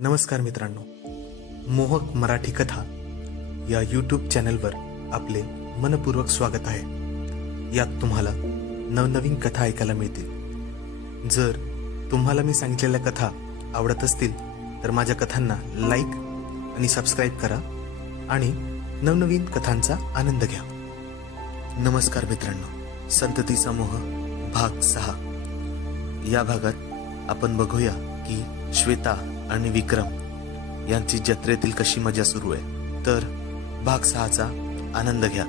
नमस्कार मित्रांनो, मोहक मराठी कथा या यूट्यूब चॅनलवर आपले मनपूर्वक स्वागत आहे। यात तुम्हाला नवनवीन कथा ऐकायला मिळतील। जर तुम्हाला मी सांगितलेल्या कथा आवडत असतील तर माझ्या कथांना लाईक आणि सबस्क्राईब करा आणि नवनवीन कथांचा आनंद घ्या। नमस्कार मित्रांनो, संततीचा मोह भाग 6 या भागात आपण बघूया की श्वेता आणि विक्रम यांची जत्रेतील कशी मजा सुरू आहे। तर भाग 6चा आनंद घ्या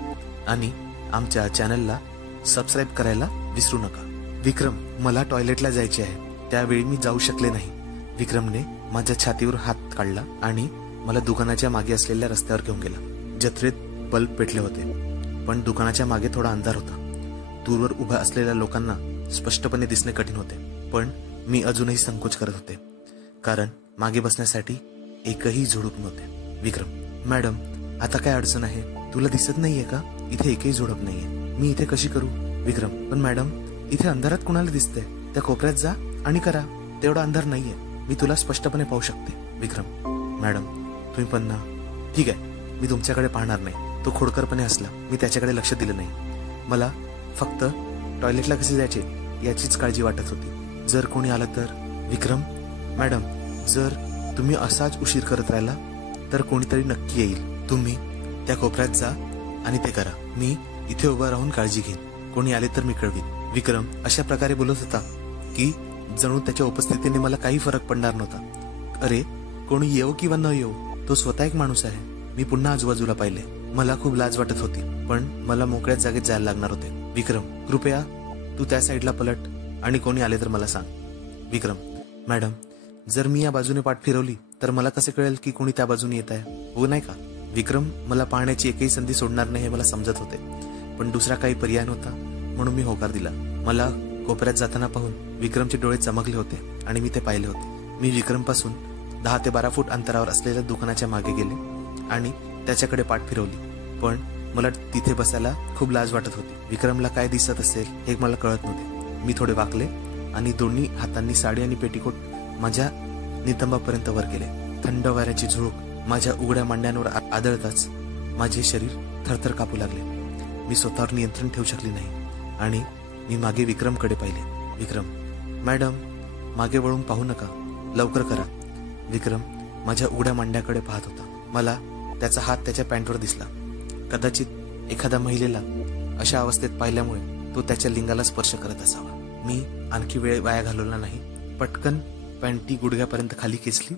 आणि आमच्या चॅनलला सबस्क्राईब करायला विसरू नका। विक्रम, मला टॉयलेटला जायचे आहे, त्यावेळी मी जाऊ शकले नाही। विक्रमने माझ्या छातीवर हात काढला आणि मला दुकानाच्या मागे असलेल्या रस्त्यावर घेऊन गेला। जत्रेत बल्ब पेटले होते, पण दुकानाच्या मागे थोडा अंधार होता। दूरवर उभ्या असलेल्या लोकांना स्पष्टपणे दिसणे कठीण होते, पण मी अजूनही संकोच करत होते, कारण मागे बसण्यासाठी एकही झुडूप नव्हते। विक्रम, मॅडम, आता काय अडचण आहे? तुला दिसत नाहीये का? इथे एकही झुडूप नाहीये, मी इथे कशी करू? विक्रम, पण मॅडम, इथे अंधारात कुणाला दिसतंय? त्या कोपऱ्यात जा आणि करा, तेवढा अंधार नाहीये, मी तुला स्पष्टपणे पाहू शकते। विक्रम, मॅडम, तुम्ही पण ना? ठीक आहे, मी तुमच्याकडे पाहणार नाही। तो खोडकरपणे हसला। मी त्याच्याकडे लक्ष दिलं नाही। मला फक्त टॉयलेटला कसे जायचे याचीच काळजी वाटत होती। जर कोणी आलं तर? विक्रम, मॅडम, जर तुम्ही असाच उशीर करत राहिला तर कोणीतरी नक्की येईल। तुम्ही त्या कोपऱ्यात जा आणि ते करा, मी इथे उभा राहून काळजी घेईन। कोणी आले तर मी कळवीन। विक्रम अशा प्रकारे बोलत होता की जणू त्याच्या उपस्थितीने मला काही फरक पडणार नव्हता। अरे, कोणी येऊ किंवा न येऊ, तो स्वतः एक माणूस आहे। मी पुन्हा आजूबाजूला पाहिले। मला खूप लाज वाटत होती, पण मला मोकळ्या जागेत जायला लागणार होते। विक्रम, कृपया तू त्या साईडला पलट आणि कोणी आले तर मला सांग। विक्रम, मॅडम, जर मी या बाजूने पाठ फिरवली तर मला कसे कळेल की कोणी त्या बाजूने येत आहे, हो नाही का? विक्रम मला पाहण्याची एकही संधी सोडणार नाही हे मला समजत होते, पण दुसरा काही पर्याय नव्हता, म्हणून मी होकार दिला। मला कोपऱ्यात जाताना पाहून विक्रमचे डोळे चमकले होते आणि मी ते पाहिले होते। मी विक्रमपासून 10 ते 12 फूट अंतरावर असलेल्या दुकानाच्या मागे गेले आणि त्याच्याकडे पाठ फिरवली, पण मला तिथे बसायला खूप लाज वाटत होती। विक्रमला काय दिसत असेल हे मला कळत नव्हते। मी थोडे वाकले आणि दोन्ही हातांनी साडी आणि पेटीकोट माझ्या नितंबापर्यंत वर केले। थंड वाऱ्याची झुळूक माझ्या उघड्या मांड्यांवर आदळताच माझे शरीर थरथर कापू लागले। मी स्वतःवर नियंत्रण ठेवू शकले नाही आणि मी मागे विक्रमकडे पाहिले। विक्रम, मॅडम, मागे वळून पाहू नका, लवकर करा। विक्रम माझ्या उघड्या मांड्याकडे पाहत होता। मला त्याचा हात त्याच्या पॅन्टवर दिसला। कदाचित एखाद्या महिलेला अशा अवस्थेत पाहिल्यामुळे तो त्याच्या लिंगाला स्पर्श करत असावा। मी आणखी वेळ वाया घालवला नाही। पटकन पॅन्टी गुडघ्यापर्यंत खाली खेचली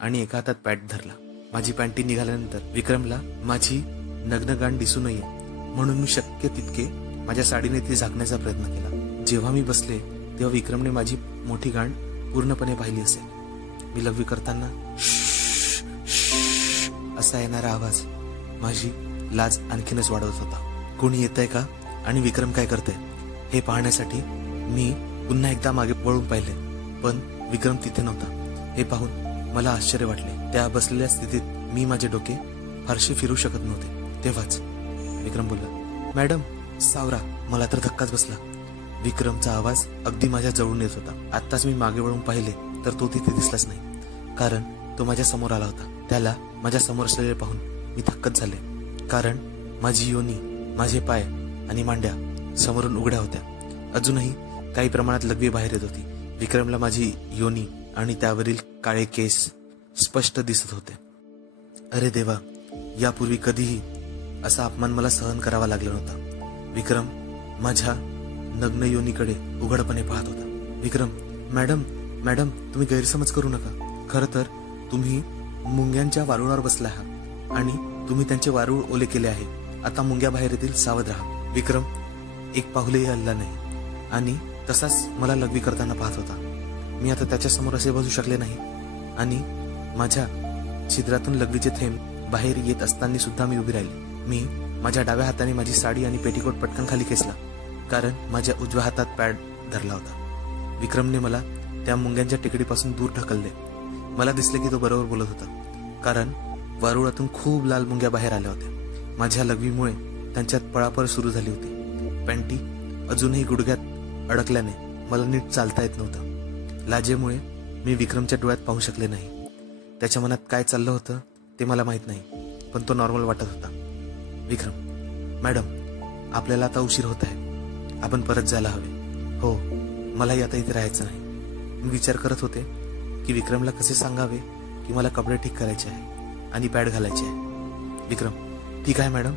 आणि एका हातात पॅट धरला। माझी पॅन्टी निघाल्यानंतर विक्रमला माझी नग्न गांड दिसू नये म्हणून मी शक्य तितके माझ्या साडीने ती झाकण्याचा प्रयत्न केला। जेव्हा मी बसले तेव्हा विक्रमने माझी मोठी गांड पूर्णपणे पाहिली असेल। मी लघवी करताना असा येणारा आवाज माझी लाज आणखीनच वाढवत होता। कोणी येतंय का आणि विक्रम काय करते हे पाहण्यासाठी मी पुन्हा एकदा मागे वळून पाहिले, पण विक्रम तिथे नव्हता। हे पाहून मला आश्चर्य वाटले। त्या बसलेल्या स्थितीत मी माझे डोके फारसे फिरू शकत नव्हते। तेव्हाच विक्रम बोलला, मॅडम, सावरा। मला तर धक्काच बसला। विक्रमचा आवाज अगदी माझ्या जवळून येत होता। आत्ताच मी मागे वळून पाहिले तर तो तिथे दिसलाच नाही, कारण तो माझ्या समोर आला होता। त्याला माझ्या समोर असलेले पाहून मी थक्कच झाले, कारण माझी योनी, माझे पाय आणि मांड्या समोरून उघड्या होत्या। अजूनही काही प्रमाणात लघवी बाहेर येत होती। विक्रमला माझी योनी आणि त्यावरील काळे केस स्पष्ट दिसत होते। अरे देवा, यापूर्वी कधीही असा अपमान मला सहन करावा लागला नव्हता। विक्रम माझ्या नग्न योनीकडे उघडपणे पाहत होता। विक्रम, मॅडम, मॅडम, तुम्ही गैरसमज करू नका। खरं तर तुम्ही मुंग्यांच्या वारुळावर बसला आहात आणि तुम्ही त्यांचे वारुळ ओले केले आहे। आता मुंग्या बाहेर येतील, सावध राहा। विक्रम एक पाऊलही हलला नाही आणि तसाच मला लघवी करताना पाहत होता। मी आता त्याच्या समोर असे बसू शकले नाही आणि माझ्या छिद्रातून लघवीचे थेंब बाहेर येत असताना सुद्धा मी उभी राहिली। मी माझ्या डाव्या हाताने माझी साडी आणि पेटीकोट पटकन खाली खेचला, कारण माझ्या उजव्या हातात पॅड धरला होता। विक्रमने मला त्या मुंग्यांच्या टेकडीपासून दूर ढकलले। मला दिसले की तो बरोबर बोलत होता, कारण वारुळातून खूप लाल मुंग्या बाहेर आल्या होत्या। माझ्या लघवीमुळे त्यांच्यात पळापळ सुरू झाली होती। पॅन्टी अजूनही गुडघ्यात अडकल्याने मला नीट चालता येत नव्हतं। लाजेमुळे मी विक्रमच्या डोळ्यात पाहू शकले नाही। त्याच्या मनात काय चाललं होतं ते मला माहीत नाही, पण तो नॉर्मल वाटत होता. विक्रम, मॅडम आपल्याला आता उशीर होत आहे, आपण परत जायला हवे. हो, मलाही आता इथे राहायचं नाही. मी विचार करत होते की विक्रमला कसे सांगावे की मला कपडे ठीक करायचे आहे आणि पॅड घालायचे आहे. विक्रम, ठीक आहे मॅडम,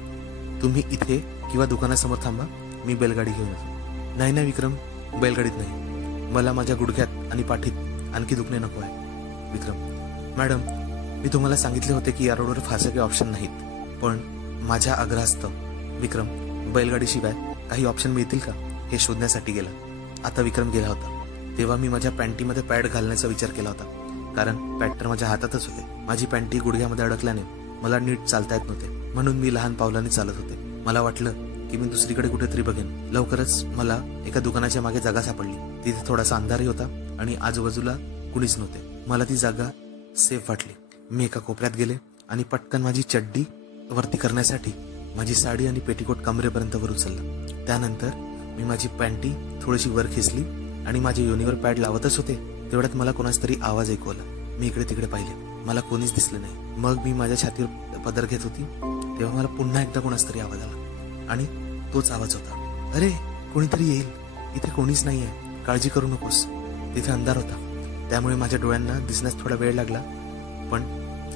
तुम्ही इथे किंवा दुकानासमोर थांबा, मी बैलगाडी घेऊन येतो. नाही नाही विक्रम, बैलगाडीत नाही, मला माझ्या गुडघ्यात आणि पाठीत आणखी दुखणे नको आहे. विक्रम, मॅडम मी तुम्हाला सांगितले होते की या रोडवर फारसे काही ऑप्शन नाहीत, पण माझ्या आग्रहास्तव विक्रम बैलगाडीशिवाय काही ऑप्शन मिळतील का हे शोधण्यासाठी गेला. आता विक्रम गेला होता तेव्हा मी माझ्या पॅन्टीमध्ये पॅड घालण्याचा विचार केला होता, कारण पॅड तर माझ्या हातातच होते. माझी पॅन्टी गुडघ्यामध्ये अडकल्याने मला नीट चालता येत नव्हते, म्हणून मी लहान पावलांनी चालत होते. मला वाटलं की मी दुसरीकडे कुठेतरी बघेन. लवकरच मला एका दुकानाच्या मागे जागा सापडली. तिथे थोडासा अंधारही होता आणि आजूबाजूला कुणीच नव्हते. मला ती जागा सेफ वाटली. मी एका कोपऱ्यात गेले आणि पटकन माझी चड्डी वरती करण्यासाठी माझी साडी आणि पेटीकोट कमरेपर्यंत वर उचलला. त्यानंतर मी माझी पॅन्टी थोडीशी वर खेचली आणि माझ्या योनीवर पॅड लावतच होते तेवढ्यात मला कोणाचा तरी आवाज ऐकू आला. मी इकडे तिकडे पाहिले, मला कोणीच दिसलं नाही. मग मी माझ्या छातीवर पदर घेत होती तेव्हा मला पुन्हा एकदा कोणाचा तरी आवाज आला आणि तोच आवाज होता, अरे कोणीतरी येईल, इथे कोणीच नाहीये, काळजी करू नकोस. तिथे अंधार होता त्यामुळे माझ्या डोळ्यांना दिसण्यास थोडा वेळ लागला, पण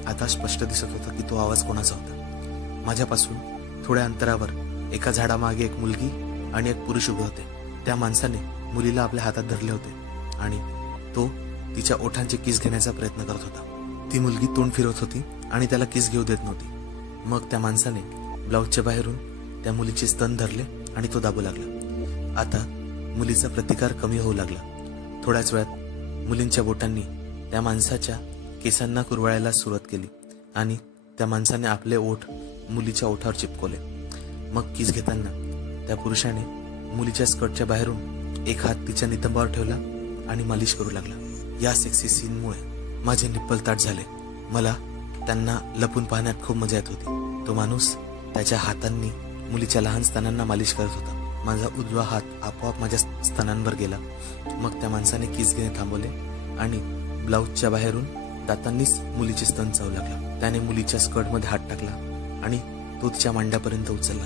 आता स्पष्ट दिसत होता की तो आवाज कोणाचा होता. माझ्यापासून थोड्या अंतरावर एका झाडामागे एक मुलगी आणि एक पुरुष उभे होते. त्या माणसाने मुलीला आपल्या हातात धरले होते आणि तो तिच्या ओठांचे किस घेण्याचा प्रयत्न करत होता. ती मुलगी तोंड फिरवत होती आणि त्याला किस घेऊ देत नव्हती. मग त्या माणसाने ब्लाऊजच्या बाहेरून त्या मुलीचे स्तन धरले आणि तो दाबू लागला. आता मुलीचा प्रतिकार कमी होऊ लागला. थोड्याच वेळात मुलींच्या बोटांनी त्या माणसाच्या केसांना कुरवाळायला सुरुवात केली आणि त्या माणसाने आपले ओठ मुलीच्या ओठावर चिपकवले. मग किस घेताना त्या पुरुषाने मुलीच्या स्कर्टच्या बाहेरून एक हात तिच्या नितंबावर ठेवला आणि मालिश करू लागला. या सेक्सी सीनमुळे माझे निप्पल ताट झाले. मला त्यांना लपून पाहण्यात खूप मजा येत होती. तो माणूस त्याच्या हातांनी मुलीच्या लहान स्तनांना मालिश करत होता. माझा उजवा हात आपोआप माझ्या स्तनांवर गेला. मग त्या माणसाने किस घेणे थांबवले आणि ब्लाऊजच्या बाहेरून दातांनीच मुलीचे स्तन चावू लागला. त्याने मुलीच्या स्कर्टमध्ये हात टाकला आणि तो तिच्या मांड्यापर्यंत उचलला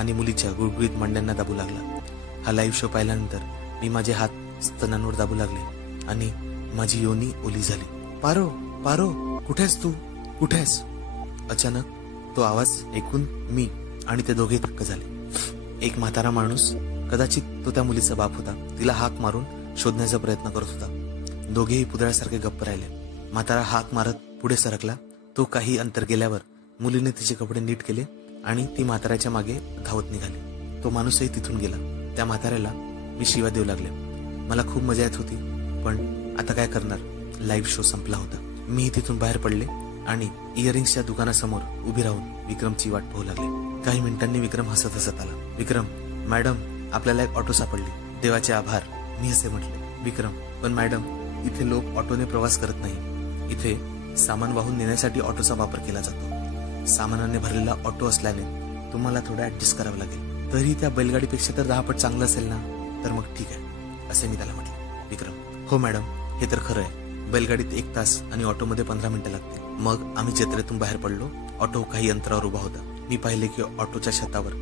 आणि मुलीच्या गुळगुळीत मांड्यांना दाबू लागला. हा लाईव्ह शो पाहिल्यानंतर मी माझे हात स्तनांवर दाबू लागले आणि माझी योनी ओली झाली. पारो, पारो, कुठेस तू, कुठेस? अचानक तो आवाज ऐकून मी आणि ते दोघे थक्क झाले. एक म्हातारा माणूस, कदाचित तो त्या मुलीचा बाप होता, तिला हाक मारून शोधण्याचा प्रयत्न करत होता. दोघेही पुतळ्यासारखे गप्प राहिले. म्हातारा हाक मारत पुढे सरकला. तो काही अंतर गेल्यावर मुलीने तिचे कपडे नीट केले आणि ती म्हाताऱ्याच्या मागे धावत निघाली. तो माणूसही तिथून गेला. त्या म्हाताऱ्याला मी शिव्या देऊ लागले. मला खूप मजा येत होती, पण आता काय करणार, लाईव्ह शो संपला होता. मी तिथून बाहेर पडले आणि इयरिंग्सच्या दुकानासमोर उभी राहून विक्रमची वाट पाहू लागले. काही मिनिटांनी विक्रम हसत हसत आला. विक्रम, मॅडम आपल्याला एक ऑटो सापडली, देवाचे आभार, मी असे म्हटले. विक्रम, पण मॅडम इथे लोक ऑटोने प्रवास करत नाही, इथे सामान वाहून नेण्यासाठी ऑटोचा वापर केला जातो. सामानाने भरलेला ऑटो असल्याने तुम्हाला थोडं ऍडजस्ट करावं लागेल. तरी त्या बैलगाडीपेक्षा तर 10 पट चांगलं असेल ना, तर मग ठीक आहे, असे मी त्याला म्हटले. विक्रम, हो मॅडम हे तर खरं आहे, बैलगाडीत 1 तास आणि ऑटोमध्ये 15 मिनिटं लागतील. मग आम्ही जत्रेतून बाहेर पडलो. ऑटो काही अंतरावर उभा होता. मी पाहिले की ऑटोच्या छतावर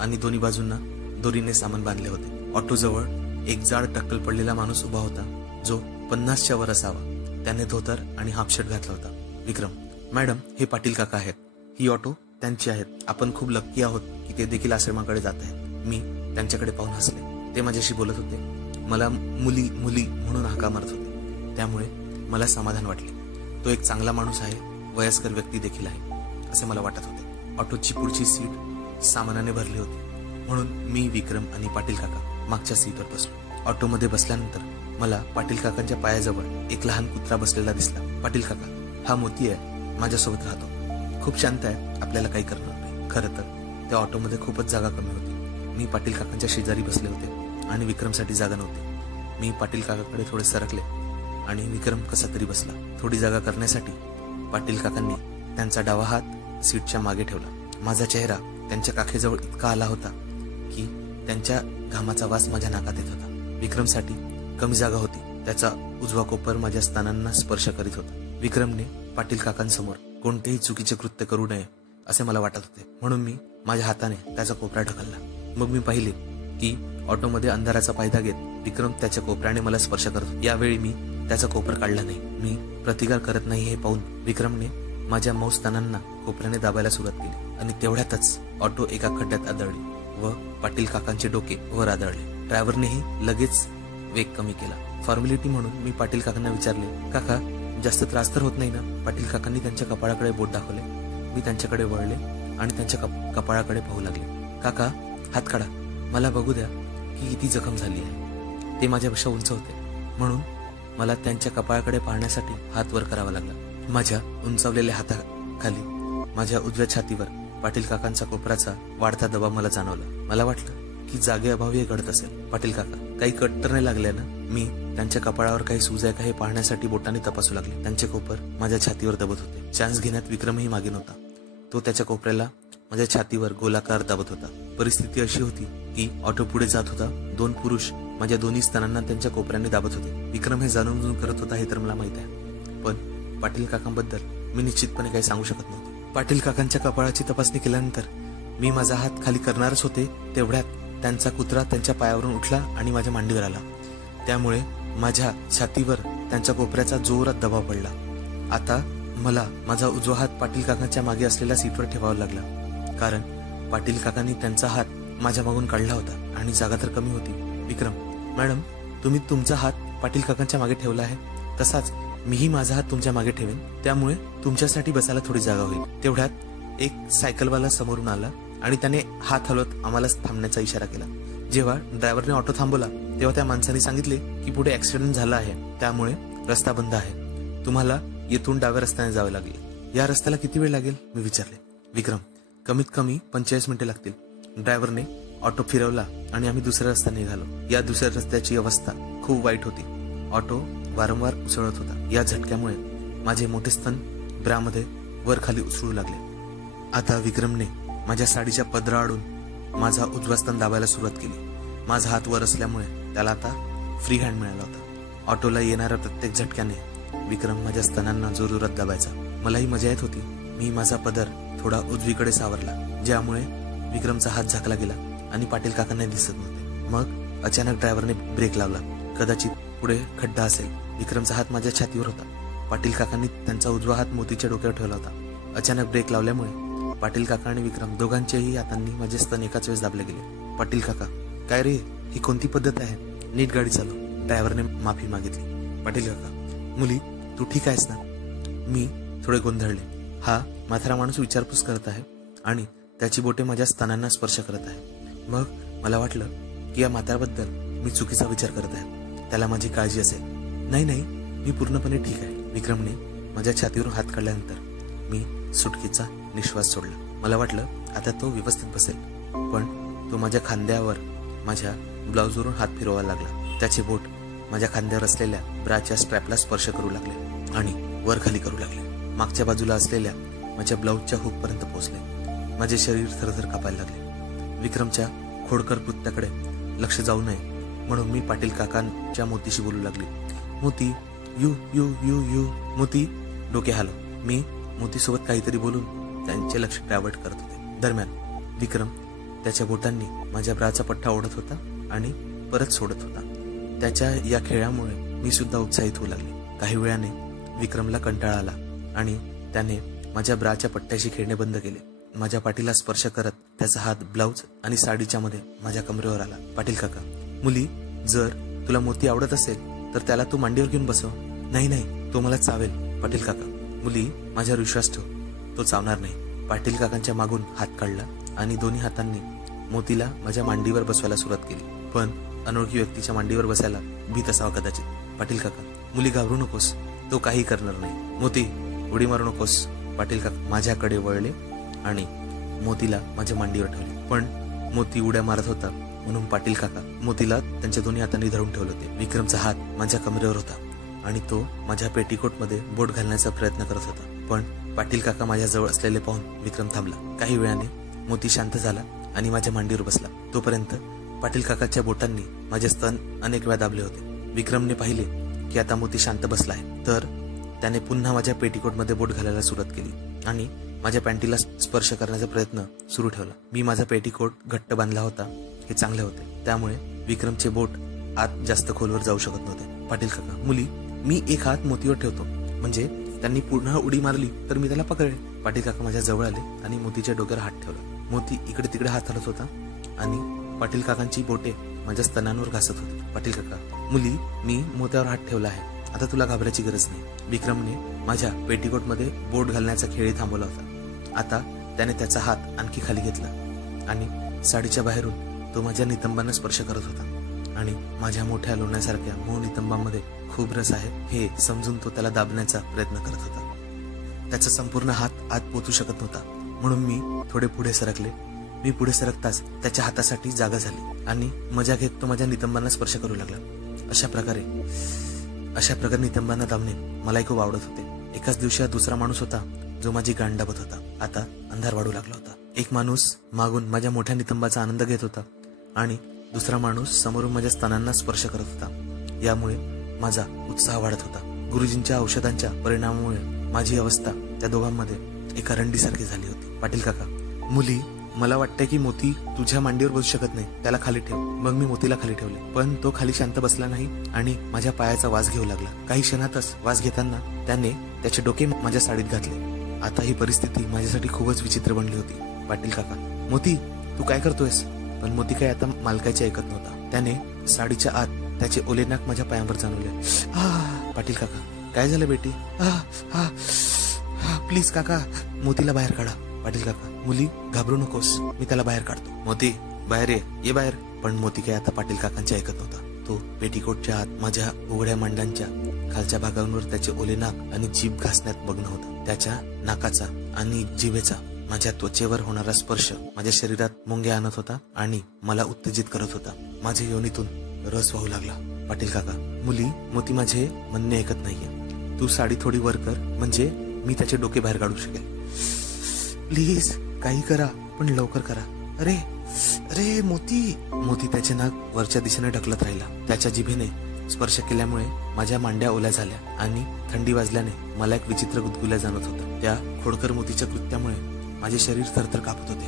आणि दोन्ही बाजूंना दोरीने सामान बांधले होते. ऑटोजवळ एक जाड टक्कल पडलेला माणूस उभा होता, जो 50च्या वर असावा. त्याने धोतर आणि हाफ शर्ट घातला होता. विक्रम, मॅडम हे पाटील काका आहेत, ही ऑटो त्यांची आहेत. आपण खूप लक्की आहोत की ते देखील आश्रमाकडे जात आहेत. मी त्यांच्याकडे पाहून हसले. ते माझ्याशी बोलत होते, मला मुली मुली म्हणून हाका मारत होते, त्यामुळे मला समाधान वाटले. तो एक चांगला माणूस आहे, वयस्कर व्यक्ती देखील आहे असे मला वाटत होते. ऑटोची पुढची सीट सामानाने भरली होती, म्हणून मी, विक्रम आणि पाटील काका मागच्या सीटवर बसलो. ऑटोमध्ये बसल्यानंतर मला पाटील काकांच्या पायाजवळ एक लहान कुत्रा बसलेला दिसला. पाटील काका, हा मोती आहे, माझ्यासोबत राहतो, खूप शांत आहे, आपल्याला काही करणार नाही. खरं तर त्या ऑटोमध्ये खूपच जागा कमी होती. मी पाटील काकांच्या शेजारी बसले होते आणि विक्रमसाठी जागा नव्हती. मी पाटील काकाकडे थोडे सरकले आणि विक्रम कसा तरी बसला. थोडी जागा करण्यासाठी पाटील काकांनी त्यांचा डावा हात सीटच्या मागे ठेवला. माझा चेहरा त्यांच्या काखेजवळ इतका आला होता की त्यांच्या घामाचा वास माझ्या नाकात येत होता. विक्रमसाठी कमी जागा होती. त्याचा उजवा कोपर माझ्या स्तनांना स्पर्श करीत होता. विक्रमने पाटील काकांसमोर कोणतेही चुकीचे कृत्य करू नये असे मला वाटत होते, म्हणून मी माझ्या हाताने त्याचा कोपरा ढकलला. मग मी पाहिले की ऑटोमध्ये अंधाराचा फायदा घेत विक्रम त्याच्या कोपऱ्याने मला स्पर्श करतो. यावेळी मी त्याचा कोपरा काढला नाही. मी प्रतिकार करत नाही हे पाहून विक्रमने माझ्या मऊ स्तनांना कोपऱ्याने दाबायला सुरुवात केली आणि तेवढ्यातच ऑटो एका खड्ड्यात आदळली व पाटील काकांचे डोके वर आदळले. ड्रायव्हरनेही लगेच वेग कमी केला. फॉर्मॅलिटी म्हणून मी पाटील काकांना विचारले, काका जास्त त्रास तर होत नाही ना? पाटील काकांनी त्यांच्या कपाळाकडे बोट दाखवले. मी त्यांच्याकडे वळले आणि त्यांच्या कपाळाकडे पाहू लागले. काका हात काढा, मला बघू द्या की किती जखम झाली आहे. ते माझ्यापेक्षा उंच होते म्हणून मला त्यांच्या कपाळाकडे पाहण्यासाठी हात वर करावा लागला. माझ्या उंचावलेल्या हाताखाली माझ्या उजव्या छातीवर पाटील काकांचा कोपराचा वाढता दबाव मला जाणवला. मला वाटलं की जागेअभावी हे घडत असेल. पाटील काका काही कट तर नाही लागल्या ना? मी त्यांच्या कपाळावर काही सूज आहे का हे पाहण्यासाठी बोटाने तपासू लागले. त्यांचे कोपर माझ्या छातीवर दबत होते. चान्स घेण्यात विक्रमही मागे नव्हता. तो त्याच्या कोपऱ्याला माझ्या छातीवर गोलाकार दाबत होता. परिस्थिती अशी होती की ऑटो पुढे जात होता. 2 पुरुष माझ्या दोन्ही स्तनांना त्यांच्या कोपऱ्याने दाबत होते. विक्रम हे जाणून बुजून करत होता हे तर मला माहित आहे, पण पाटील काकांबद्दल मी निश्चितपणे काही सांगू शकत नव्हते. पाटील काकांच्या कपाळाची तपासणी केल्यानंतर मी माझा हात खाली करणारच होते, तेवढ्यात त्यांचा कुत्रा त्यांच्या पायावरून उठला आणि माझ्या मांडीवर आला. त्यामुळे माझ्या छातीवर त्यांच्या कोपऱ्याचा जोरात दबाव पडला. आता मला माझा उजवा हात पाटील काकांच्या मागे असलेल्या सीटवर ठेवावा लागला, कारण पाटील काकांनी त्यांचा हात माझ्या मागून काढला होता आणि जागा तर कमी होती. विक्रम, मॅडम तुम्ही तुमचा हात पाटील काकांच्या मागे ठेवला आहे, तसाच मीही माझा हात तुमच्या मागे ठेवेन, त्यामुळे तुमच्यासाठी बसायला थोडी जागा होईल. तेवढ्यात एक सायकलवाला समोरून आला आणि त्याने हात हलवत आम्हाला थांबण्याचा इशारा केला. जेव्हा ड्रायव्हरने ऑटो थांबवला तेव्हा त्या माणसाने सांगितले की पुढे ऍक्सिडेंट झाला आहे, त्यामुळे रस्ता बंद आहे, तुम्हाला येथून डाव्या रस्त्याने जावे लागेल. या रस्त्याला किती वेळ लागेल मी विचारले. विक्रम, कमीत कमी 45 मिनिटे लागतील. ड्रायव्हरने ऑटो फिरवला आणि आम्ही दुसऱ्या रस्त्याने निघालो. या दुसऱ्या रस्त्याची अवस्था खूप वाईट होती. ऑटो वारंवार उसळत होता. या झटक्यामुळे माझे मोठे स्तन ब्रामध्ये वर खाली उसळू लागले. आता विक्रमने माझ्या साडीच्या पदराआडून माझा उजवा स्तन दाबायला सुरुवात केली. माझा हात वर असल्यामुळे त्याला आता फ्री हँड मिळाला होता. ऑटोला येणाऱ्या प्रत्येक झटक्याने विक्रम माझ्या स्तनांना जोरजोरात दाबायचा. मलाही मजा येत होती. मी माझा पदर थोडा उजवीकडे सावरला, ज्यामुळे विक्रमचा हात झाकला गेला आणि पाटील काकांना दिसत नव्हते. मग अचानक ड्रायव्हरने ब्रेक लावला. कदाचित पुढे खड्डा असेल. विक्रमचा हात माझ्या छातीवर होता. पाटील काकांनी त्यांचा उजवा हात मोतीच्या डोक्यावर ठेवला होता. अचानक ब्रेक लावल्यामुळे पाटील काका आणि विक्रम दोघांच्याही हातांनी माझे स्तन एकाच वेळेस दाबले गेले. पाटील काका, काय रे, ही कोणती पद्धत आहे? नीट गाडी चालव. ड्रायव्हरने माफी मागितली. पाटील काका, मुली तू ठीक आहेस ना? मी थोडे गोंधळले. हा म्हातारा माणूस विचारपूस करत आहे आणि त्याची बोटे माझ्या स्तनांना स्पर्श करत आहे. मग मला वाटलं की या म्हाताऱ्याबद्दल मी चुकीचा विचार करत आहे, त्याला माझी काळजी असेल. नाही नाही, मी पूर्णपणे ठीक आहे. विक्रमने माझ्या छातीवरून हात काढल्यानंतर मी सुटकेचा निश्वास सोडला. मला वाटलं आता तो व्यवस्थित बसेल, पण तो माझ्या खांद्यावर माझ्या ब्लाउजवरून हात फिरवायला लागला. त्याचे बोट माझ्या खांद्यावर असलेल्या ब्राच्या स्ट्रॅपला स्पर्श करू लागले आणि वर खाली करू लागले. मागच्या बाजूला असलेल्या माझ्या ब्लाउजच्या हुकपर्यंत पोहोचले. माझे शरीर थरथर कापायला लागले. विक्रमच्या खोडकर कृत्याकडे लक्ष जाऊ नये म्हणून मी पाटील काकांच्या मोतीशी बोलू लागले. मोती, यू यू यू यू मोती, डोके हलव. मी मोतीसोबत काहीतरी बोलून त्यांचे लक्ष डायव्हर्ट करत होते. दरम्यान विक्रम त्याच्या बोटांनी माझ्या ब्राचा पट्टा ओढत होता आणि परत सोडत होता. त्याच्या या खेळामुळे मी सुद्धा उत्साहित होऊ लागले. काही वेळाने विक्रमला कंटाळा आला आणि त्याने माझ्या ब्राच्या पट्ट्याशी खेळणे बंद केले. माझ्या पाठीला स्पर्श करत त्याचा हात ब्लाउज आणि साडीच्या मध्ये माझ्या कमरेवर आला. पाटील काका, मुली जर तुला मोती आवडत असेल तर त्याला तू मांडीवर घेऊन बसव. नाही नाही, तो मला चावेल. पाटील काका, मुली माझ्यावर विश्वास ठेव, तो चावणार नाही. पाटील काकांच्या मागून हात काढला आणि दोन्ही हातांनी मोतीला माझ्या मांडीवर बसवायला सुरुवात केली. पण अनोळखी व्यक्तीच्या मांडीवर बसायला भीत असावा कदाचित. पाटील काका, मुली घाबरू नकोस, तो काही करणार नाही. मोती, उडी मारू नकोस. पाटील काका माझ्याकडे वळले आणि मोतीला माझ्या मांडीवर ठेवले. पण मोती उड्या मारत होता म्हणून पाटील काका मोतीला त्यांच्या दोन्ही हातांनी धरून ठेवले होते. विक्रमचा हात माझ्या कमरेवर होता आणि तो माझ्या पेटीकोटमध्ये बोट घालण्याचा प्रयत्न करत होता. पण पाटील काका माझ्या जवळ असलेले पाहून विक्रम थांबला. काही वेळाने मोती शांत झाला आणि माझ्या मांडीवर बसला. तोपर्यंत पाटील काकाच्या बोटांनी माझे स्तन अनेक वेळा दाबले होते. विक्रमने पाहिले की आता मोती शांत बसला आहे, तर त्याने पुन्हा माझ्या पेटीकोटमध्ये बोट घालायला सुरुवात केली आणि माझ्या पॅन्टीला स्पर्श करण्याचा प्रयत्न सुरू ठेवला. मी माझा पेटीकोट घट्ट बांधला होता हे चांगले होते, त्यामुळे विक्रमचे बोट आत जास्त खोलवर जाऊ शकत नव्हते. पाटील काका, मुली, मी एक हात मोतीवर ठेवतो, म्हणजे त्यांनी पुन्हा उडी मारली तर मी त्याला पकडेल. पाटील काका माझ्या जवळ आले आणि मोतीच्या डोक्यावर हात ठेवला. मोती इकडे तिकडे हात हलत होता आणि पाटील काकांची बोटे माझ्या स्तनांवर घासत होती. पाटील काका, मुली, मी मोत्यावर हात ठेवला आहे, आता तुला घाबरायची गरज नाही. विक्रमने माझ्या पेटीकोटमध्ये बोट घालण्याचा खेळ थांबवला होता. आता त्याने त्याचा हात आणखी खाली घेतला आणि साडीच्या बाहेरून तो माझ्या नितंबांना स्पर्श करत होता आणि माझ्या मोठ्या लोण्यासारख्या मऊ नितंबामध्ये खूप रस आहे हे समजून तो त्याला दाबण्याचा प्रयत्न करत होता. त्याचा संपूर्ण हात आत पोचू शकत नव्हता, म्हणून मी थोडे पुढे सरकले. मी पुढे सरकताच त्याच्या हातासाठी जागा झाली आणि मजा घेत तो माझ्या नितंबांना स्पर्श करू लागला. अशा प्रकारे नितंबांना दाबणे मलाही खूप आवडत होते. एकाच दिवशी हा दुसरा माणूस होता जो माझी गांड दाबत होता. आता अंधार वाढू लागला होता. एक माणूस मागून माझ्या मोठ्या नितंबाचा आनंद घेत होता आणि दुसरा माणूस समोरून माझ्या स्तनांना स्पर्श करत होता. यामुळे माझा उत्साह वाढत होता. गुरुजींच्या औषधांच्या परिणामामुळे माझी अवस्था त्या दोघांमध्ये एका रंडीसारखी झाली होती. पाटील काका, मुली, मला वाटतंय की मोती तुझ्या मांडीवर बसू शकत नाही, त्याला खाली ठेव. मग मी मोतीला खाली ठेवले, पण तो खाली शांत बसला नाही आणि माझ्या पायाचा वास घेऊ लागला. काही क्षणातच वास घेताना त्याने त्याचे डोके माझ्या साडीत घातले. आता ही परिस्थिती माझ्यासाठी खूपच विचित्र बनली होती. पाटील काका, मोती, तू काय करतोयस? पण मोती काय आता मालकाचे ऐकत नव्हता. त्याने साडीच्या आत त्याचे ओले नाक माझ्या पायांवर जाणवले. पाटील काका, काय झालं बेटी? प्लीज काका, मोतीला बाहेर काढा. पाटील काका, मुली, घाबरू नकोस, मी त्याला बाहेर काढतो. मोती, बाहेर ये बाहेर. पण मोती काय आता पाटील काकांचे ऐकत नव्हता. तो पेटीकोटच्या आत माझ्या उघड्या मांड्यांच्या खालच्या भागांवर त्याचे ओले नाक आणि जीभ घासण्यात मग्न होता. त्याच्या नाकाचा आणि जिभेचा माझ्या त्वचेवर होणारा स्पर्श माझ्या शरीरात मुंगे आणत होता आणि मला उत्तेजित करत होता. माझ्या योनीतून रस वाहू लागला. पाटील काका, मुली, मोती माझे म्हणणे ऐकत नाहीये. तू साडी थोडी वर कर, म्हणजे मी त्याचे डोके बाहेर काढू शकेल. प्लीज, काही करा, पण लवकर करा. अरे अरे मोती त्याचे नाक वरच्या दिशेने ढकलत राहिला. त्याच्या जिभेने स्पर्श केल्यामुळे माझ्या मांड्या ओल्या झाल्या आणि थंडी वाजल्याने मला एक विचित्र गुदगुल्या जाणवत होता. त्या खोडकर मोतीच्या कृत्यामुळे माझे शरीर थरथर कापत होते.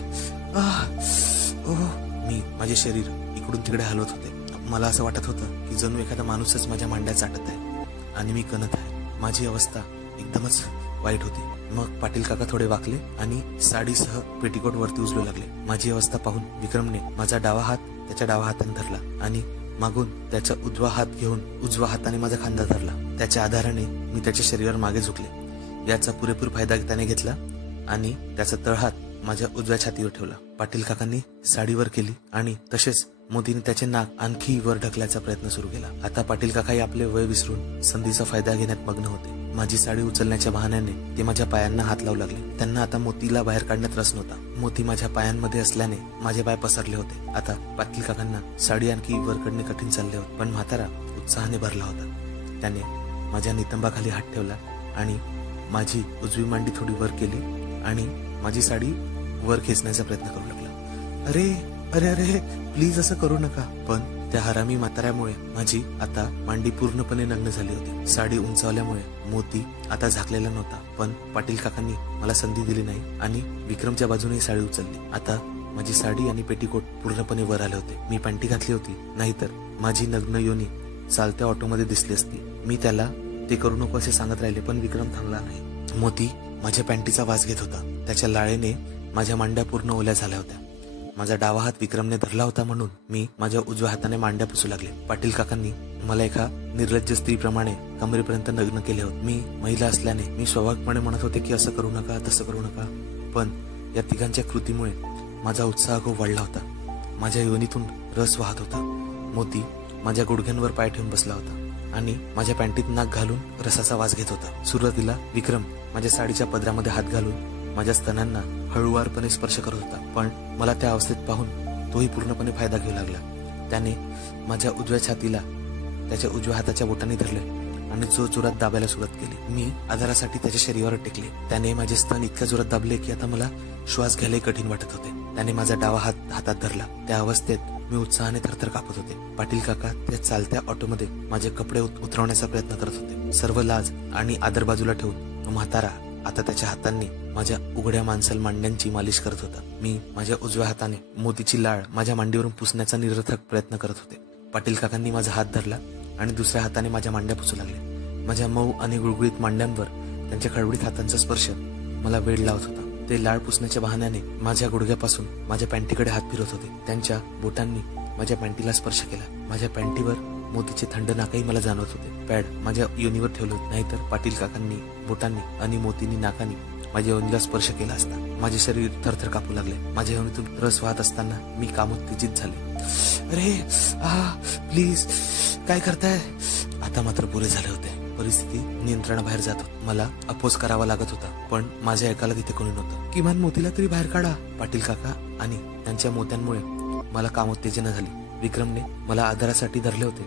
मी माझे शरीर इकडून तिकडे हलवत होते. मला असं वाटत होतं की जणू एखादा माणूसच माझ्या मांड्या चाटत आहे आणि मी कणत आहे. माझी अवस्था एकदमच वाईट होती. मग पाटील काका थोडे वाकले आणि साडीसह पेटीकोट वरती उचलू लागले. माझी अवस्था पाहून विक्रमने माझा डावा हात त्याच्या डावा हाताने धरला आणि मागून त्याचा उजवा हात घेऊन उजवा हाताने माझा खांदा धरला. त्याच्या आधाराने मी त्याच्या शरीरावर मागे झुकले. याचा पुरेपूर फायदा त्याने घेतला आणि त्याचा तळहात माझ्या उजव्या छातीवर ठेवला. पाटील काकांनी साडी वर केली आणि तसेच मोदीने त्याचे नाक आणखी वर ढकलायचा प्रयत्न सुरू केला. आता पाटील काकाही आपले वय विसरून संधीचा फायदा घेण्यात मग्न होते. माझी साडी उचलण्याच्या बहाण्याने ते माझ्या पायांना हात लावू लागले. त्यांना आता मोतीला बाहेर काढण्यात रस नव्हता. मोती माझ्या पायांमध्ये असल्याने माझे पाय पसरले होते. आता पाटील काकांना साडी आणखी वर काढणे कठीण चालले होते, पण म्हातारा उत्साहाने भरला होता. त्याने माझ्या नितंबाखाली हात ठेवला आणि माझी उजवी मांडी थोडी वर केली आणि माझी साडी वर खेचण्याचा प्रयत्न करू लागला. अरे अरे अरे, प्लीज असं करू नका. पण त्या हरामी म्हाताऱ्यामुळे माझी आता मांडी पूर्णपणे नग्न झाली होती. साडी उंचावल्यामुळे मोती आता झाकलेला नव्हता, पण पाटील काकांनी मला संधी दिली नाही आणि विक्रमच्या बाजूने साडी उचलली. आता माझी साडी आणि पेटीकोट पूर्णपणे वर आले होते. मी पॅन्टी घातली होती, नाहीतर माझी नग्न योनी चालत्या ऑटोमध्ये दिसली असती. मी त्याला ते करू नको असे सांगत राहिले, पण विक्रम थांबला नाही. मोती माझ्या पॅन्टीचा वास घेत होता. त्याच्या लाळेने माझ्या मांड्या पूर्ण ओल्या झाल्या होत्या. माझा डावा हात विक्रमने धरला होता म्हणून मी माझ्या उजव्या हाताने मांड्या पुसू लागले. पाटील काकांनी मला एका निर्लज्ज स्त्रीप्रमाणे कमरेपर्यंत नग्न केले होते. मी महिला असल्याने मी स्वाभाविकपणे म्हणत होते की असं करू नका, तसं करू नका. पण या तिघांच्या कृतीमुळे माझा उत्साह खूप वाढला होता. माझ्या योनीतून रस वाहत होता. मोती माझ्या गुडघ्यांवर पाय ठेवून बसला होता आणि माझ्या पॅन्टीत नाक घालून रसाचा वास घेत होता. सुरुवातीला विक्रम माझ्या साडीच्या पदरामध्ये हात घालून माझ्या स्तनांना हळूवारपणे स्पर्श करत होता, पण मला त्या अवस्थेत पाहून तोही पूर्णपणे फायदा घेऊ लागला. त्याने माझ्या उजव्या छातीला त्याच्या उजव्या हाताच्या बोटाने धरले आणि जोरात दाबायला सुरुवात केली. मी आधारासाठी त्याच्या शरीरावर टेकले. त्याने माझे स्तन इतक्या जोरात दाबले की आता मला श्वास घ्यायला कठीण वाटत होते. त्याने माझा डावा हात हातात धरला. त्या अवस्थेत मी उत्साहाने थरथर कापत होते. पाटील काका त्या चालत्या ऑटोमध्ये माझे कपडे उतरवण्याचा प्रयत्न करत होते. सर्व लाज आणि आदर बाजूला ठेवून तो म्हातारा आता त्याच्या हातांनी माझ्या उघड्या मांसल मांड्यांची मालिश करत होता. मी माझ्या उजव्या हाताने मोतीची लाळ माझ्या मांडीवरून पुसण्याचा निरर्थक प्रयत्न करत होते. पाटील काकांनी माझा हात धरला आणि दुसऱ्या हाताने माझ्या मांड्या पुसू लागले. माझ्या मऊ आणि गुळगुळीत मांड्यांवर त्यांच्या खडबडीत हातांचा स्पर्श मला वेड लावत होता. ते लाळ पुसण्याच्या बहाण्याने माझ्या गुडघ्यापासून माझ्या पॅन्टीकडे हात फिरवत होते. त्यांच्या बोटांनी माझ्या पॅन्टीला स्पर्श केला. माझ्या पॅन्टीवर मोतीचे थंड नाकही मला जाणवत होते. पॅड माझ्या योनीवर ठेवलं होतं, नाहीतर पाटील काकांनी बोटांनी आणि मोतीनी नाकानी माझ्या योनीला स्पर्श केला असता. माझे शरीर थरथर कापू लागले. माझ्या योनीतून रस वाहत असताना मी कामोत्तेजित झाले. अरे प्लीज, काय करताय? आता मात्र पुरे झाले होते. परिस्थिती नियंत्रणाबाहेर जात होती. मला अपोज करावा लागत होता, पण माझ्या एकाला तिथे कोणी नव्हतं. किमान मोतीला तरी बाहेर काढा. पाटील काका आणि त्यांच्या मोत्यांमुळे मला कामोत्तेजना झाली. विक्रमने मला आधारासाठी धरले होते,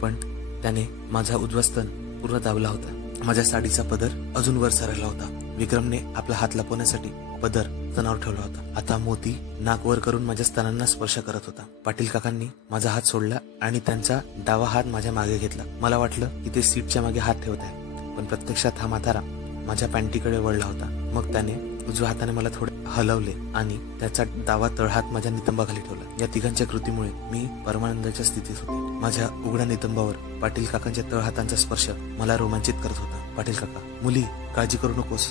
पण त्याने माझा उजवा स्तन पूर्ण दाबला होता. माझ्या साडीचा पदर अजून वर सरकला होता. विक्रमने आपला हात लपवण्यासाठी पदर स्तनावर ठेवला होता. आता मोती नाक वर करून माझ्या स्तनांना स्पर्श करत होता. पाटील काकांनी माझा हात सोडला आणि त्यांचा डावा हात माझ्या मागे घेतला. मला वाटलं की ते सीटच्या मागे हात ठेवत आहे, पण प्रत्यक्षात हा म्हातारा माझ्या पॅन्टीकडे वळला होता. मग त्याने उजव्या हाताने मला थोडे हलवले आणि त्याचा डावा तळहात माझ्या नितंबाखाली ठेवला. या तिघांच्या कृतीमुळे मी परमानंदाच्या स्थितीत होते. माझ्या उघड्या नितंबावर पाटील काकांच्या तळहातांचा स्पर्श मला रोमांचित करत होता. पाटील काका, मुली काळजी करू नकोस,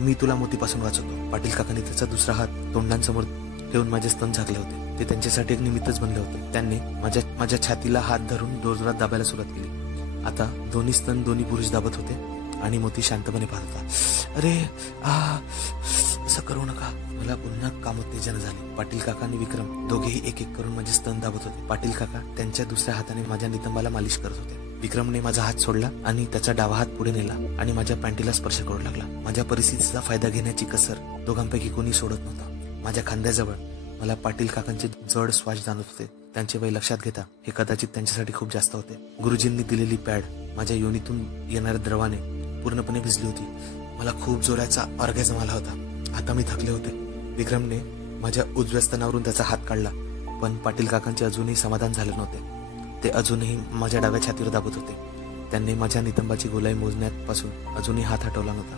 मी तुला मोतीपासून वाचवतो. पाटील काकांनी त्याचा दुसरा हात तोंडांसमोर ठेवून माझे स्तन झाकले होते. ते त्यांच्यासाठी एक निमित्तच बनले होते. त्यांनी माझ्या छातीला हात धरून जोरात दाबायला सुरुवात केली. आता दोन्ही स्तन दोन्ही पुरुष दाबत होते आणि मोती शांतपणे पाहत होता. अरे असं करू नका. मला पुन्हा कामोत्तेजना झाली. पाटील काका आणि विक्रम दोघेही एक एक करून माझे स्तन दाबत होते. पाटील काका त्यांच्या दुसऱ्या हाताने माझ्या नितंबाला मालिश करत होते. विक्रमने माझा हात सोडला आणि त्याचा डावा हात पुढे नेला आणि माझ्या पॅन्टीला स्पर्श करू लागला. माझ्या परिस्थितीचा फायदा घेण्याची कसर दोघांपैकी कोणी सोडत नव्हता. माझ्या खांद्याजवळ मला पाटील काकांचे जड श्वास जाणवत होते. त्यांचे वय लक्षात घेता हे कदाचित त्यांच्यासाठी खूप जास्त होते. गुरुजींनी दिलेली पॅड माझ्या योनीतून येणाऱ्या द्रवाने पूर्णपणे भिजली होती. मला खूप जोराचा ऑर्गॅझम आला होता. आता मी थकले होते. विक्रमने माझ्या उजव्या स्तनावरून त्याचा हात काढला, पण पाटील काकांचे अजूनही समाधान झाले नव्हते. ते अजूनही माझ्या डाव्या छातीवर दाबत होते. त्यांनी माझ्या नितंबाची गोलाई मोजण्यापासून अजूनही हात हटवला नव्हता.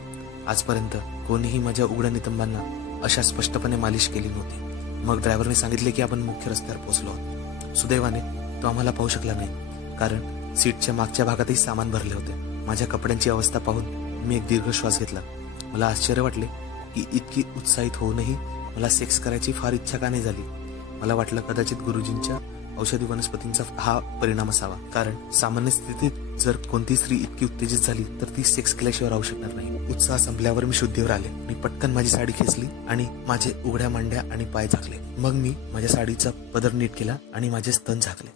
आजपर्यंत कोणीही माझ्या उघड्या नितंबांना अशा स्पष्टपणे मालिश केली नव्हती. मग ड्रायव्हरने सांगितले की आपण मुख्य रस्त्यावर पोहोचलो आहोत. सुदैवाने तो आम्हाला पाहू शकला नाही, कारण सीटच्या मागच्या भागातही सामान भरले होते. माझ्या कपड्यांची अवस्था पाहून मी एक दीर्घ श्वास घेतला. मला आश्चर्य वाटले की इतकी उत्साहित होऊनही मला सेक्स करायची फार इच्छा का नाही झाली. मला वाटलं कदाचित गुरुजींच्या औषधी वनस्पतींचा हा परिणाम असावा, कारण सामान्य स्थितीत जर कोणती स्त्री इतकी उत्तेजित झाली तर ती सेक्स केल्याशिवाय राहू शकणार नाही. उत्साह संपल्यावर मी शुद्धीवर आले. मी पटकन माझी साडी खेचली आणि माझे उघड्या मांड्या आणि पाय झाकले. मग मी माझ्या साडीचा पदर नीट केला आणि माझे स्तन झाकले.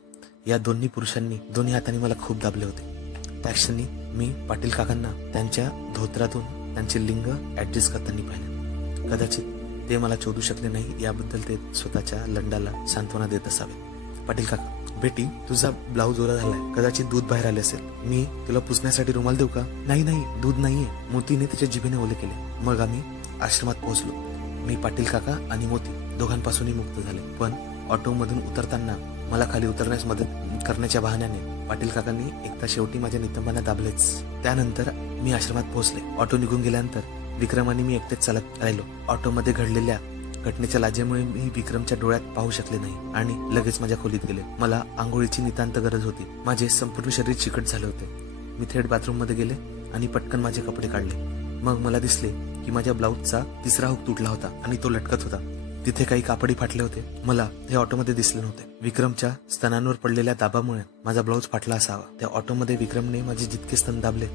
या दोन्ही पुरुषांनी दोन्ही हातांनी मला खूप दाबले होते. त्या क्षणी मी पाटील काकांना त्यांच्या धोत्रातून त्यांचे लिंग ऍडजस्ट करताना पाहिले. कदाचित ते मला शोधू शकले नाही याबद्दल ते स्वतःच्या लंडाला सांत्वना देत असावे. पाटील काका, बेटी तुझा ब्लाऊज ओला झालाय, कदाचित दूध बाहेर आले असेल. मी तुला पुसण्यासाठी रुमाल देऊ का? नाही नाही, दूध नाहीये. मोतीने त्याच्या जिभेने ओले केले. मग आम्ही आश्रमात पोहोचलो. मी, पाटील काका आणि मोती दोघांपासूनही मुक्त झाले. पण ऑटोमधून उतरताना मला खाली उतरण्यास मदत करण्याच्या बहाण्याने पाटील काकांनी एकदा शेवटी माझ्या नितंबांना दाबलेच. त्यानंतर मी आश्रमात पोहोचले. ऑटो निघून गेल्यानंतर विक्रम आणि मी एकटेच चालत राहिलो. ऑटोमध्ये घडलेल्या घटनेच्या लाजेमुळे मी विक्रमच्या डोळ्यात पाहू शकले नाही आणि लगेच माझ्या खोलीत गेले. मला आंघोळीची नितांत गरज होती. माझे संपूर्ण शरीर चिकट झाले होते. मी थेट बाथरूम मध्ये गेले आणि पटकन माझे कपडे काढले. मग मला दिसले की माझ्या ब्लाऊजचा तिसरा हुक तुटला होता आणि तो लटकत होता. तिथे काही कापडी फाटले होते. मला हे ऑटोमध्ये दिसले नव्हते. विक्रमच्या स्तनांवर पडलेल्या दाबामुळे माझा ब्लाऊज फाटला असावा. त्या ऑटोमध्ये विक्रमने माझे जितके स्तन दाबले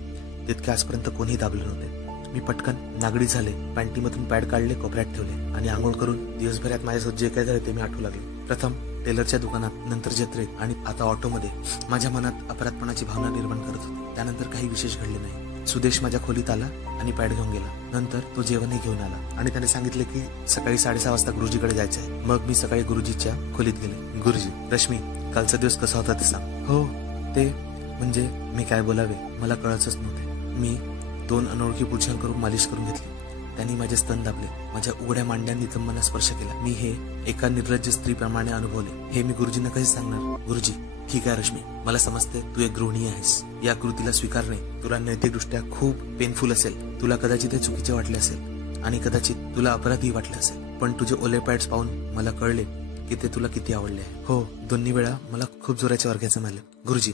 तितके आजपर्यंत कोणीही दाबले नव्हते. मी पटकन नागडी झाले. पॅन्टीमधून पॅड काढले, कोपऱ्यात ठेवले आणि आंघोळ करून दिवसभरात माझ्यासोबत जे काय झाले ते मी आठवू लागले. प्रथम टेलरच्या दुकानात, नंतर जत्रेत आणि आता ऑटोमध्ये. माझ्या मनात अपराधपणाची भावना निर्माण करत होती. त्यानंतर काही विशेष घडले नाही. सुदेश माझ्या खोलीत आला आणि पॅड घेऊन गेला. नंतर तो जेवणही घेऊन आला आणि त्याने सांगितले की सकाळी 6:30 वाजता गुरुजीकडे जायचं आहे. मग मी सकाळी गुरुजीच्या खोलीत गेले. गुरुजी, रश्मी, कालचा दिवस कसा होता ते सांग. हो, ते म्हणजे मी काय बोलावे मला कळतच नव्हते. मी 2 अनोळखी पुरुषांकडून मालिश करून घेतली. त्यांनी माझे स्तन दाबले, माझ्या उघड्या मांड्यांनी नितंबांना स्पर्श केला. मी हे एका निर्लज्ज स्त्रीप्रमाणे अनुभवले. हे मी गुरुजींना कसे सांगणार? गुरुजी, ठीक आहे रश्मी, मला समजते तू एक गृहिणी आहेस. या कृतीला स्वीकारणे तुला नैतिकदृष्ट्या खूप पेनफुल असेल. तुला कदाचित हे चुकीचे वाटले असेल आणि कदाचित तुला अपराधी वाटले असेल. पण तुझे ओले पॅड्स पाहून मला कळले की ते तुला किती आवडले आहे. हो, 2 वेळा मला खूप जोराचे ऑर्गॅझम आले. गुरुजी,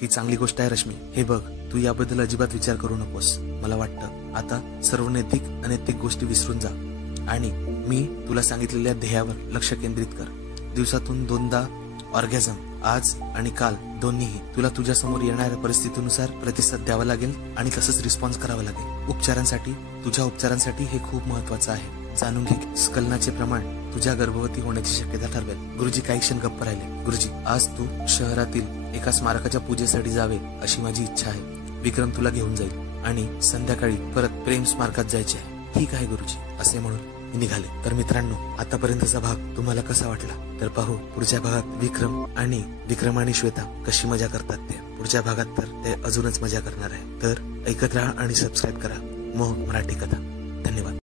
ही चांगली गोष्ट आहे रश्मी. हे बघ, तू याबद्दल अजिबात विचार करू नकोस. मला वाटतं आता सर्व नैतिक अनैतिक गोष्टी विसरून जा आणि मी तुला सांगितलेल्या ध्येयावर लक्ष केंद्रित कर. दिवसातून 2दा ऑर्गॅझम, आज आणि काल दोन्हीही. तुला तुझ्या समोर येणाऱ्या परिस्थितीनुसार प्रतिसाद द्यावा लागेल आणि तसंच रिस्पॉन्स करावा लागेल. तुझ्या उपचारांसाठी हे खूप महत्वाचं आहे. जाणून घे, स्खलनाचे प्रमाण तुझ्या गर्भवती होण्याची शक्यता ठरवेल. गुरुजी काही क्षण गप्प राहिले. गुरुजी, आज तू शहरातील एका स्मारकाच्या पूजेसाठी जावे अशी माझी इच्छा आहे. विक्रम तुला घेऊन जाईल आणि संध्याकाळी परत प्रेम स्मारकात जायचे आहे. ठीक आहे गुरुजी, असे म्हणून मी निघाले. तर मित्रांनो, आतापर्यंतचा भाग तुम्हाला कसा वाटला? तर पाहू पुढच्या भागात विक्रम आणि श्वेता कशी मजा करतात ते. पुढच्या भागात तर ते अजूनच मजा करणार आहे. तर ऐकत राहा आणि सबस्क्राईब करा मोहक मराठी कथा. धन्यवाद.